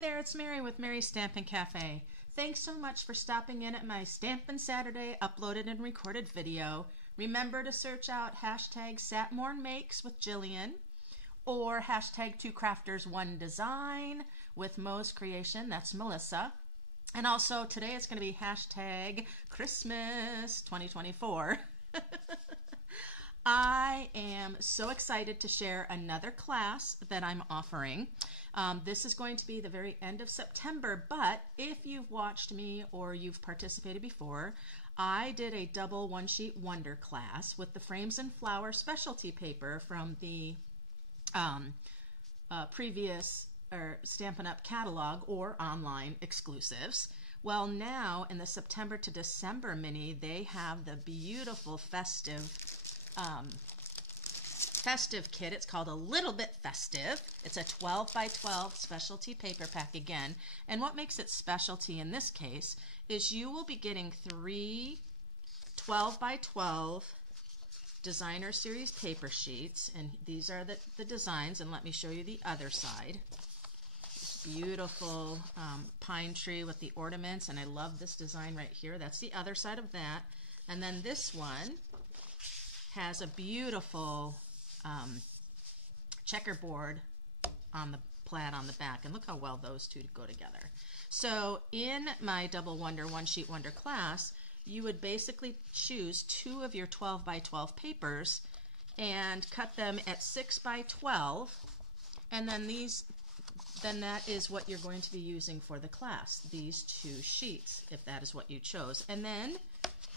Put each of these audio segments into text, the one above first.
There, it's Mary with Mary's Stampin' Cafe. Thanks so much for stopping in at my Stampin' Saturday uploaded and recorded video. Remember to search out hashtag SatMornMakes with Jillian or hashtag 2crafters1design with Mo's Creation, that's Melissa. And also today it's going to be hashtag Christmas 2024. I am so excited to share another class that I'm offering. This is going to be the very end of September, but if you've watched me or you've participated before, I did a double one-sheet wonder class with the Frames and Flower specialty paper from the previous Stampin' Up! Catalog or online exclusives. Well, now in the September to December mini, they have the beautiful festive kit. It's called A Little Bit Festive. It's a 12 by 12 specialty paper pack again. And what makes it specialty in this case is you will be getting 3 12 by 12 designer series paper sheets. And these are the designs. And let me show you the other side. Beautiful pine tree with the ornaments. And I love this design right here. That's the other side of that. And then this one has a beautiful checkerboard on the plaid on the back, and look how well those two go together. So in my Double Wonder One Sheet Wonder class, you would basically choose 2 of your 12 by 12 papers and cut them at 6 by 12, and then that is what you're going to be using for the class, these 2 sheets, if that is what you chose. And then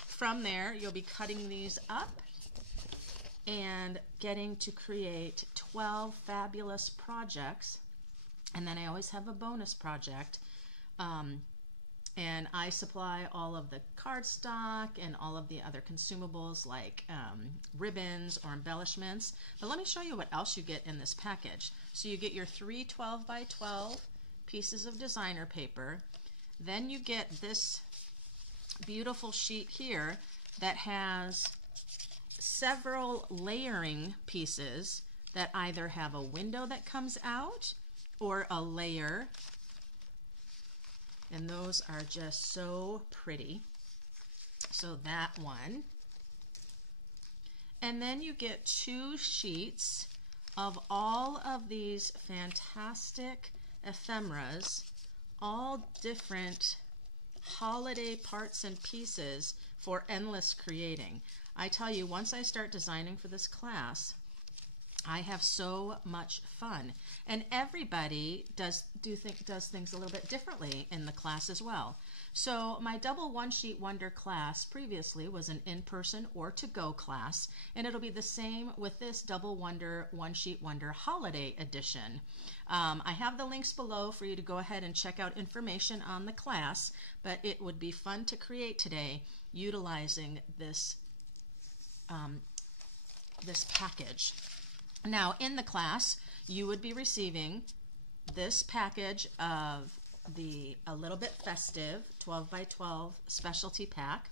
from there, you'll be cutting these up and getting to create 12 fabulous projects. And then I always have a bonus project. And I supply all of the cardstock and all of the other consumables like ribbons or embellishments. But let me show you what else you get in this package. So you get your 3 12 by 12 pieces of designer paper. Then you get this beautiful sheet here that has several layering pieces that either have a window that comes out or a layer, and those are just so pretty. So that one, and then you get 2 sheets of all of these fantastic ephemeras, all different holiday parts and pieces for endless creating. I tell you, once I start designing for this class, I have so much fun. And everybody does things a little bit differently in the class as well. So my double one sheet wonder class previously was an in-person or to-go class, and it'll be the same with this double wonder one sheet wonder holiday edition. I have the links below for you to go ahead and check out information on the class, but it would be fun to create today utilizing this package. Now in the class you would be receiving this package of the A Little Bit Festive 12 by 12 specialty pack.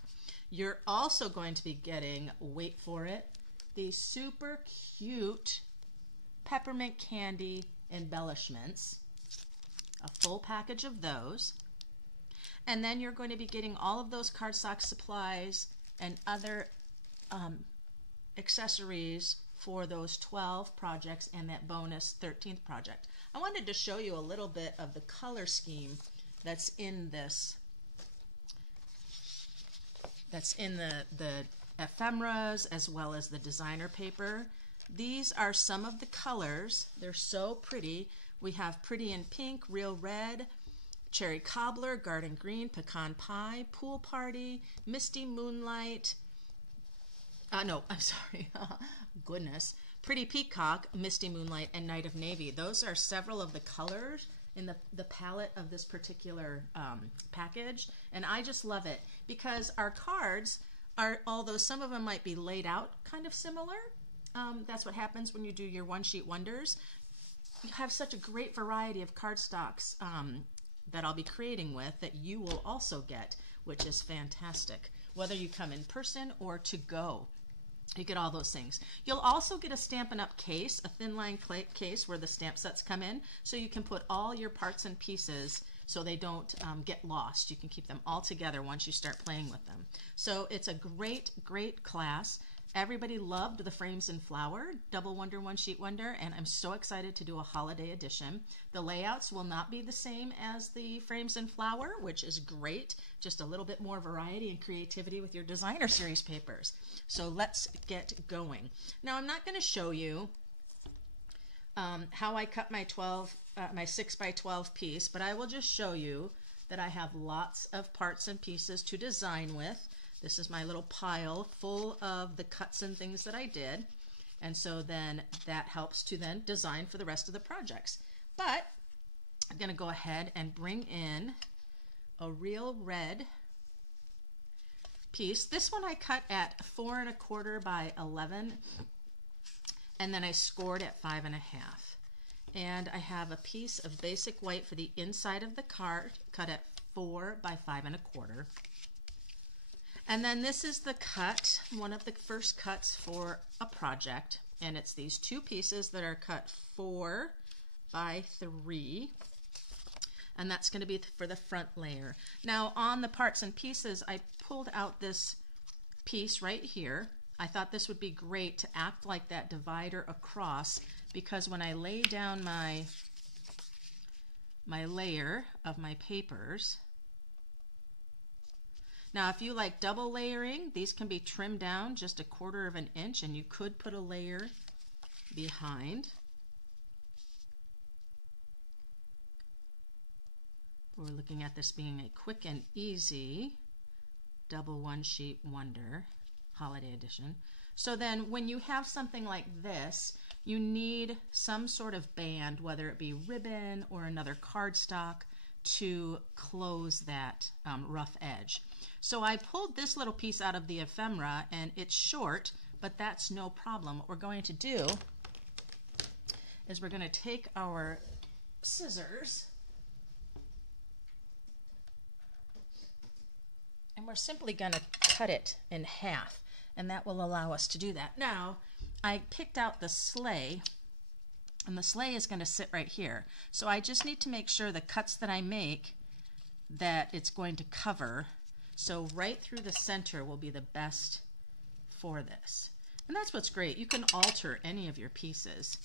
You're also going to be getting, wait for it, these super cute peppermint candy embellishments, a full package of those. And then you're going to be getting all of those cardstock supplies and other accessories for those 12 projects and that bonus 13th project. I wanted to show you a little bit of the color scheme that's in this, that's in the ephemeras as well as the designer paper. These are some of the colors. They're so pretty. We have Pretty in Pink, Real Red, Cherry Cobbler, Garden Green, Pecan Pie, Pool Party, Misty Moonlight, no, I'm sorry, goodness, Pretty Peacock, Misty Moonlight, and Night of Navy. Those are several of the colors in the palette of this particular package, and I just love it because our cards are, although some of them might be laid out kind of similar, that's what happens when you do your one sheet wonders. You have such a great variety of cardstocks that I'll be creating with that you will also get, which is fantastic, whether you come in person or to go. You get all those things. You'll also get a Stampin' Up! Case, a thin line case where the stamp sets come in, so you can put all your parts and pieces so they don't get lost. You can keep them all together once you start playing with them. So it's a great, great class. Everybody loved the Frames and Flower, Double Wonder, One Sheet Wonder, and I'm so excited to do a holiday edition. The layouts will not be the same as the Frames and Flower, which is great. Just a little bit more variety and creativity with your designer series papers. So let's get going. Now I'm not going to show you how I cut my 6 by 12 piece, but I will just show you that I have lots of parts and pieces to design with. This is my little pile full of the cuts and things that I did. And so then that helps to then design for the rest of the projects. But I'm going to go ahead and bring in a real red piece. This one I cut at 4 1/4 by 11, and then I scored at 5 1/2. And I have a piece of basic white for the inside of the card, cut at 4 by 5 1/4. And then this is the cut, one of the first cuts for a project, and it's these two pieces that are cut 4 by 3, and that's going to be for the front layer. Now on the parts and pieces, I pulled out this piece right here. I thought this would be great to act like that divider across, because when I lay down my layer of my papers, now if you like double layering, these can be trimmed down just 1/4 of an inch, and you could put a layer behind. We're looking at this being a quick and easy double one sheet wonder holiday edition. So then when you have something like this, you need some sort of band, whether it be ribbon or another cardstock, to close that rough edge. So I pulled this little piece out of the ephemera, and it's short, but that's no problem. What we're going to do is we're going to take our scissors and we're simply going to cut it in half, and that will allow us to do that. Now, I picked out the sleigh, and the sleigh is going to sit right here. So I just need to make sure the cuts that I make that it's going to cover. So right through the center will be the best for this. And that's what's great. You can alter any of your pieces.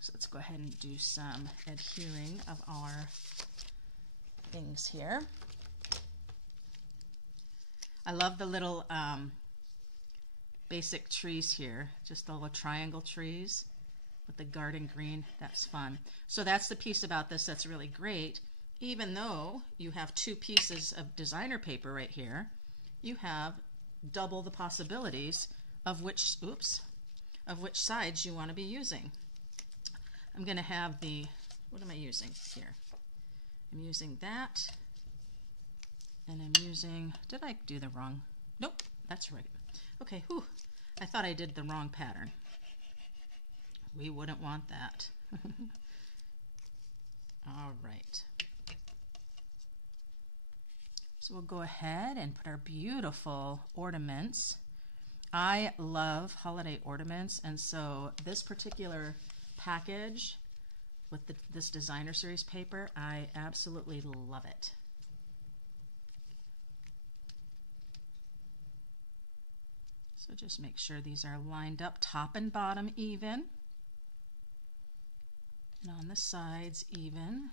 So let's go ahead and do some adhering of our things here. I love the little basic trees here, just the little triangle trees with the garden green. That's fun. So that's the piece about this that's really great. Even though you have two pieces of designer paper right here, you have double the possibilities of which sides you want to be using. I'm going to have the, what am I using here? I'm using that, and I'm using, did I do the wrong? Nope, that's right. Okay, whew, I thought I did the wrong pattern. We wouldn't want that. All right. So we'll go ahead and put our beautiful ornaments. I love holiday ornaments, and so this particular package with this designer series paper, I absolutely love it. So just make sure these are lined up top and bottom even, and on the sides even.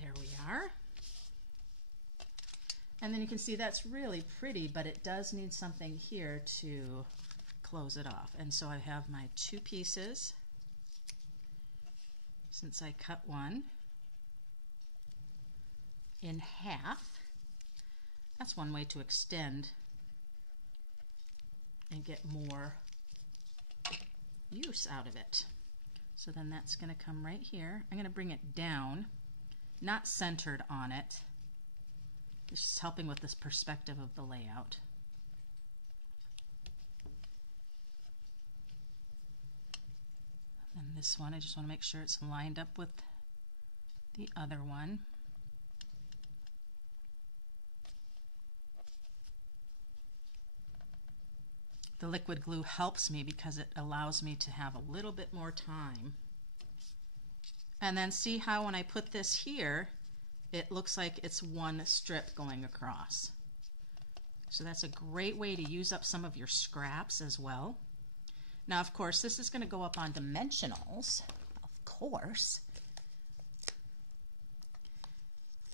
There we are. And then you can see that's really pretty, but it does need something here to close it off. And so I have my two pieces, since I cut one in half. That's one way to extend and get more use out of it. So then that's going to come right here. I'm going to bring it down, not centered on it. It's just helping with this perspective of the layout. And this one, I just want to make sure it's lined up with the other one. The liquid glue helps me because it allows me to have a little bit more time. And then see how when I put this here, it looks like it's one strip going across. So that's a great way to use up some of your scraps as well. Now, of course, this is going to go up on dimensionals, of course.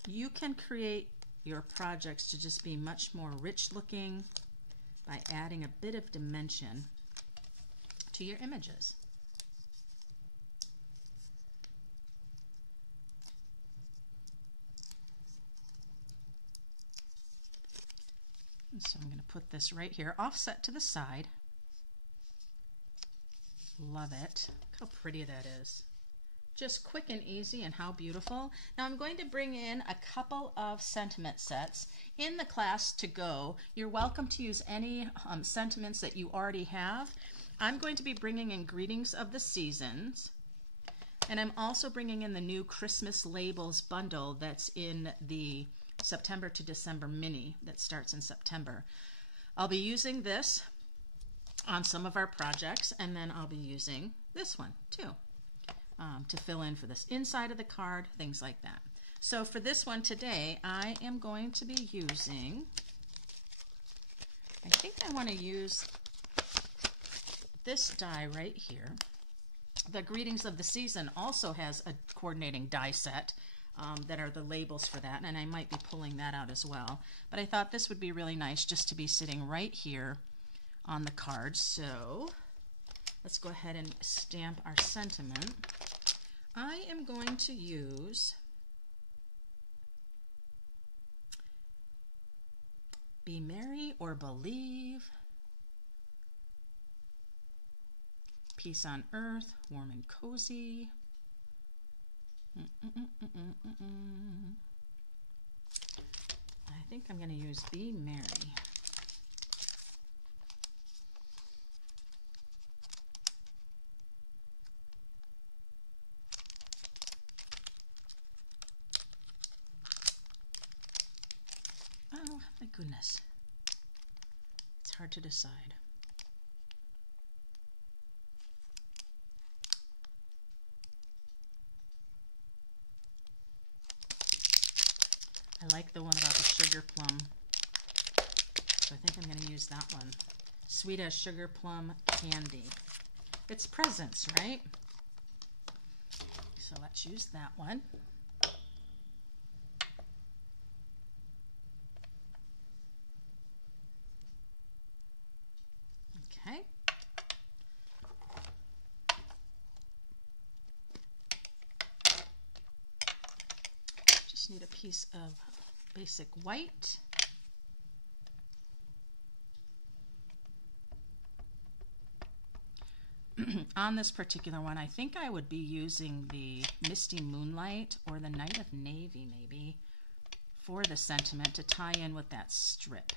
You can create your projects to just be much more rich looking by adding a bit of dimension to your images. And so I'm going to put this right here, offset to the side. Love it. Look how pretty that is. Just quick and easy, and how beautiful. Now I'm going to bring in a couple of sentiment sets. In the class to go, you're welcome to use any sentiments that you already have. I'm going to be bringing in Greetings of the Seasons, and I'm also bringing in the new Christmas Labels bundle that's in the September to December mini that starts in September. I'll be using this on some of our projects, and then I'll be using this one too. To fill in for this inside of the card, things like that. So for this one today, I am going to be using, I think I want to use this die right here. The Greetings of the Season also has a coordinating die set that are the labels for that, and I might be pulling that out as well. But I thought this would be really nice just to be sitting right here on the card. So let's go ahead and stamp our sentiment. I am going to use Be Merry or Believe, Peace on Earth, Warm and Cozy. I think I'm going to use Be Merry. Oh my goodness, it's hard to decide. I like the one about the sugar plum, so I think I'm going to use that one. Sweet as sugar plum candy. It's presents, right? So let's use that one. Okay. Just need a piece of basic white. On this particular one, I think I would be using the Misty Moonlight or the Night of Navy maybe for the sentiment to tie in with that strip.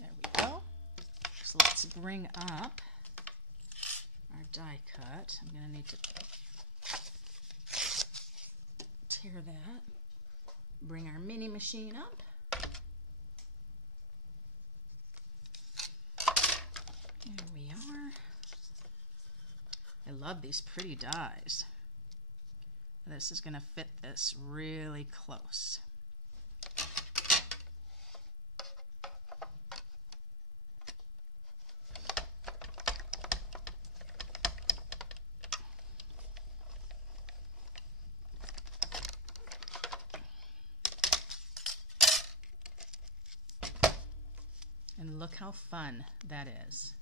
There we go. So let's bring up our die cut. I'm going to need to tear that. Bring our mini machine up. There we are. I love these pretty dies. This is going to fit this really close. And look how fun that is.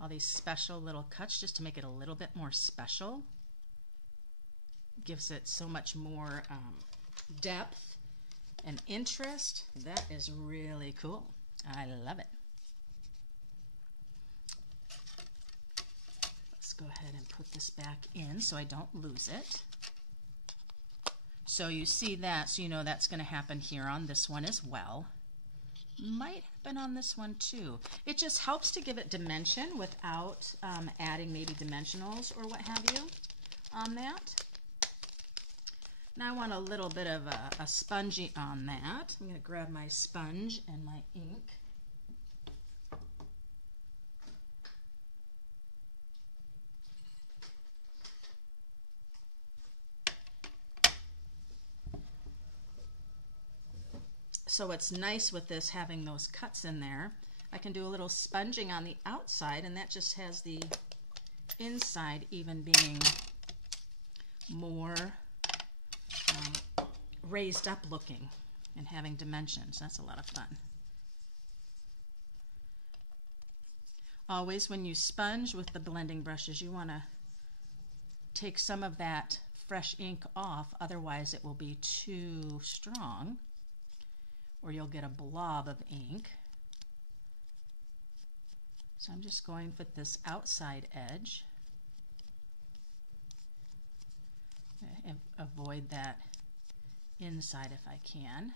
All these special little cuts just to make it a little bit more special. Gives it so much more depth and interest. That is really cool. I love it. Let's go ahead and put this back in so I don't lose it. So you see that, so you know that's going to happen here on this one as well. Might happen on this one too. It just helps to give it dimension without adding maybe dimensionals or what have you. on that. Now I want a little bit of a spongy on that. I'm going to grab my sponge and my ink. So it's nice with this having those cuts in there. I can do a little sponging on the outside, and that just has the inside even being more raised up looking and having dimensions. That's a lot of fun. Always when you sponge with the blending brushes, you want to take some of that fresh ink off, otherwise it will be too strong or you'll get a blob of ink. So I'm just going for this outside edge and avoid that inside if I can.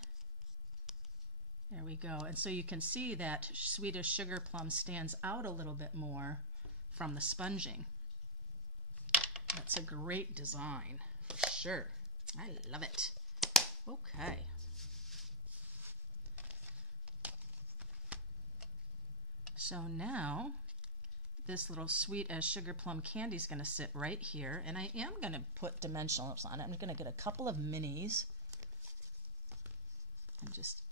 There we go. And so you can see that Swedish Sugar Plum stands out a little bit more from the sponging. That's a great design for sure. I love it. Okay. So now this little Sweet as Sugar Plum candy is going to sit right here, and I am going to put dimensionals on it. I'm going to get a couple of minis and just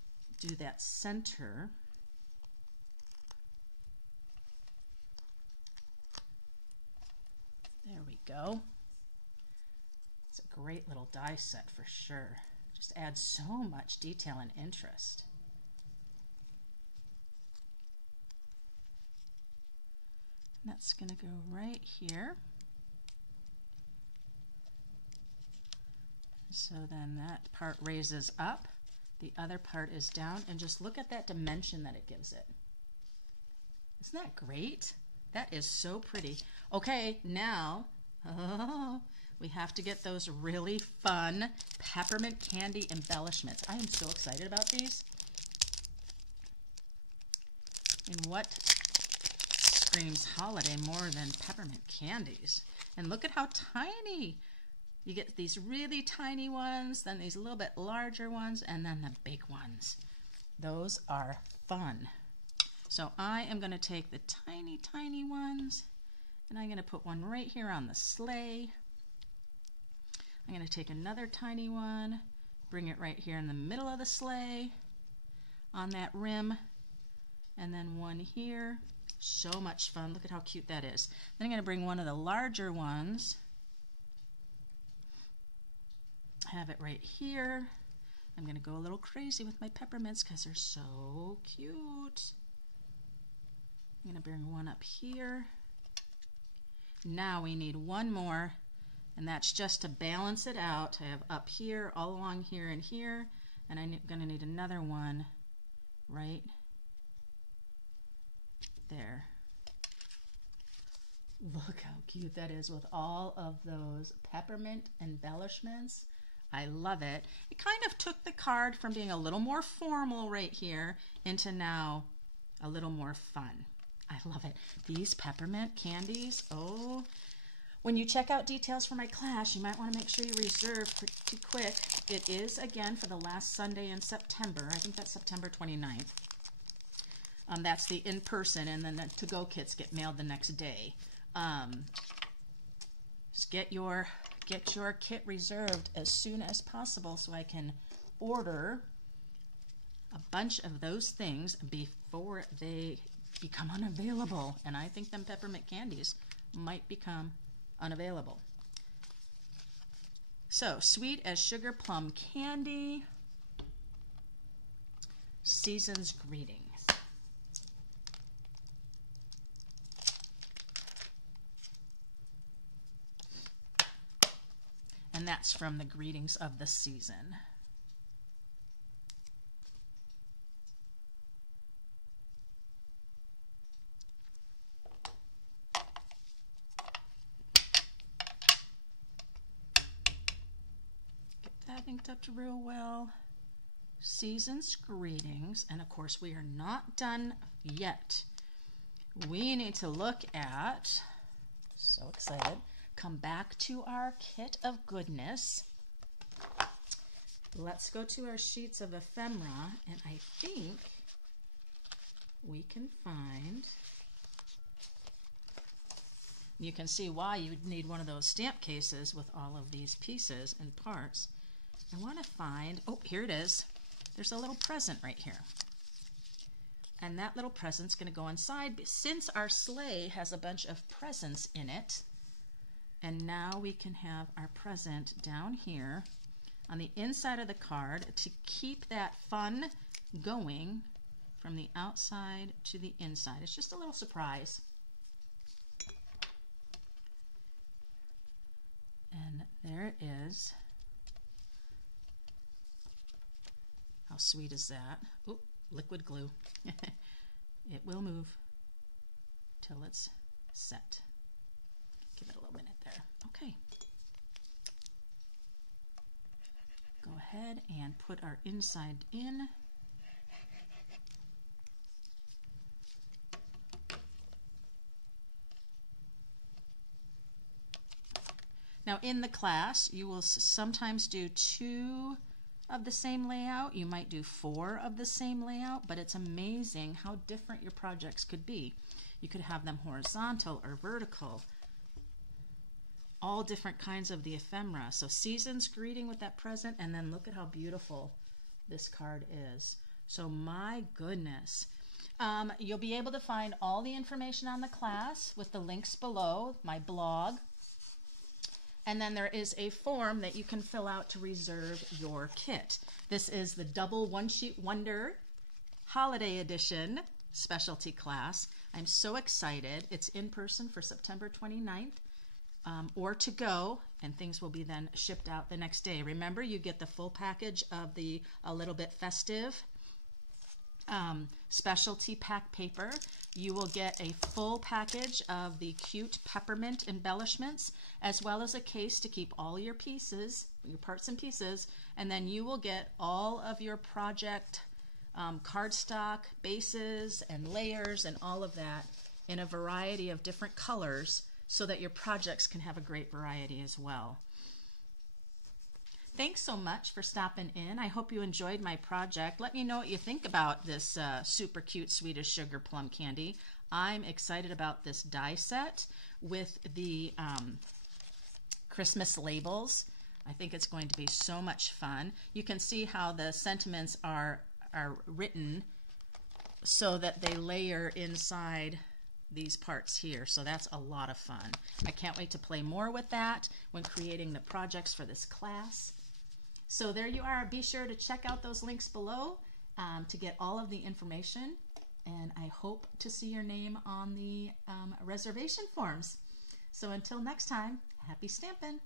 do that center. There we go. It's a great little die set for sure. Just adds so much detail and interest. And that's going to go right here. So then that part raises up, the other part is down, and just look at that dimension that it gives it. Isn't that great? That is so pretty. Okay, now we have to get those really fun peppermint candy embellishments. I am so excited about these. And what screams holiday more than peppermint candies? And look at how tiny. You get these really tiny ones, then these a little bit larger ones, and then the big ones. Those are fun. So I am going to take the tiny, tiny ones, and I'm going to put one right here on the sleigh. I'm going to take another tiny one, bring it right here in the middle of the sleigh, on that rim, and then one here. So much fun. Look at how cute that is. Then I'm going to bring one of the larger ones, have it right here. I'm going to go a little crazy with my peppermints because they're so cute. I'm going to bring one up here. Now we need one more, and that's just to balance it out. I have up here, all along here and here, and I'm going to need another one right there. Look how cute that is with all of those peppermint embellishments. I love it. It kind of took the card from being a little more formal right here into now a little more fun. I love it. These peppermint candies, oh, when you check out details for my class, you might want to make sure you reserve pretty quick. It is, again, for the last Sunday in September. I think that's September 29th. That's the in-person, and then the to-go kits get mailed the next day. Just get your kit reserved as soon as possible so I can order a bunch of those things before they become unavailable. And I think them peppermint candies might become unavailable. So, Sweet as Sugar Plum Candy, Season's Greetings. And that's from the Greetings of the Season. Get that inked up real well. Season's Greetings. And of course, we are not done yet. We need to look at, so excited, come back to our kit of goodness. Let's go to our sheets of ephemera, and I think we can find, you can see why you would need one of those stamp cases with all of these pieces and parts. I want to find, oh, here it is. There's a little present right here. And that little present's going to go inside since our sleigh has a bunch of presents in it. And now we can have our present down here on the inside of the card to keep that fun going from the outside to the inside. It's just a little surprise. And there it is. How sweet is that? Oop, liquid glue. It will move till it's set. Give it a little minute there. Okay. Go ahead and put our inside in. Now in the class, you will sometimes do 2 of the same layout. You might do 4 of the same layout, but it's amazing how different your projects could be. You could have them horizontal or vertical, all different kinds of the ephemera. So season's greeting with that present, and then look at how beautiful this card is. So my goodness. You'll be able to find all the information on the class with the links below, my blog. And then there is a form that you can fill out to reserve your kit. This is the Double One Sheet Wonder Holiday Edition specialty class. I'm so excited. It's in person for September 29th or to go, and things will be then shipped out the next day. Remember, you get the full package of the A Little Bit Festive specialty pack paper. You will get a full package of the cute peppermint embellishments, as well as a case to keep all your pieces, your parts and pieces, and then you will get all of your project cardstock bases and layers and all of that in a variety of different colors so that your projects can have a great variety as well. Thanks so much for stopping in. I hope you enjoyed my project. Let me know what you think about this super cute Swedish sugar plum candy. I'm excited about this die set with the Christmas labels. I think it's going to be so much fun. You can see how the sentiments are written so that they layer inside these parts here. So that's a lot of fun. I can't wait to play more with that when creating the projects for this class. So there you are. Be sure to check out those links below to get all of the information, and I hope to see your name on the reservation forms. So until next time, happy stamping!